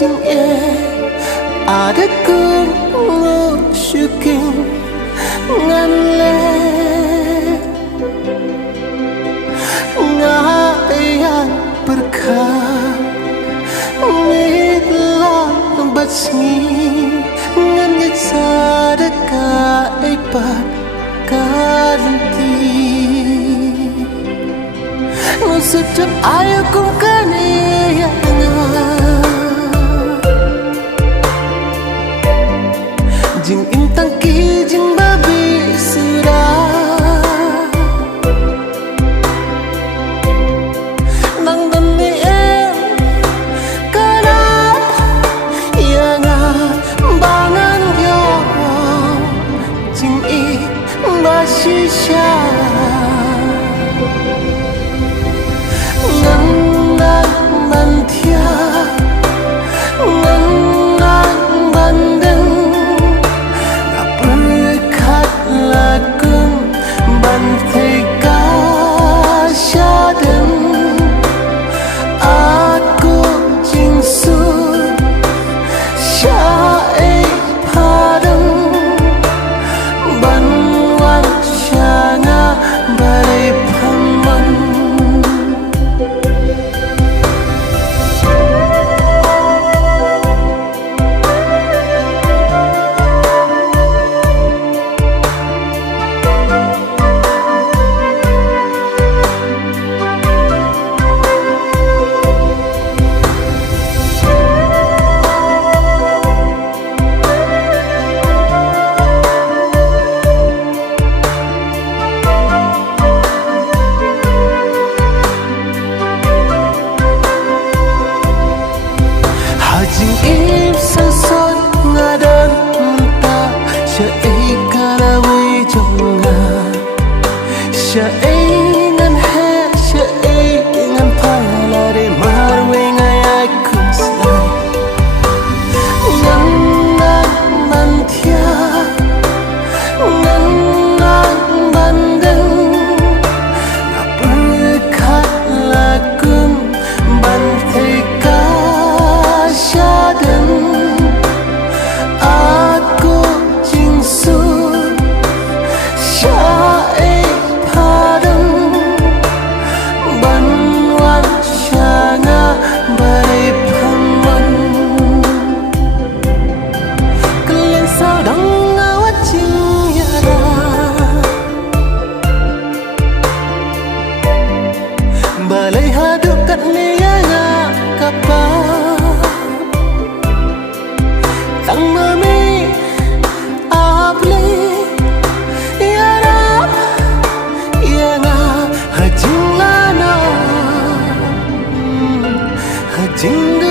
jing e ada kung shuking ngan le nga ayat berkah mitlah batsngi ngan yat sadaka ipat karanti nusujud ayo kung kaniya jing intang ki jing babi sudah nang demi em kana yang bangan yo jing i basisha nang nang mantia nang nang bandeng lakum bantai kasyadan aku jingsu syai padang banwan syana barai paman jing im sasot ngadan muntah syai karawi jonga syai ngan he syai ngan palare marwe ngayak kumslai ngan ngan mantia ngan ngan bandeng ngaperkat lakum bantai kasyadan aku jingsu syai padang banwan syana barai paman kalian sadang ngawat jingyara balai haduk kat lianga kapal tang mami apli ya rab ya nga hajing lana hajing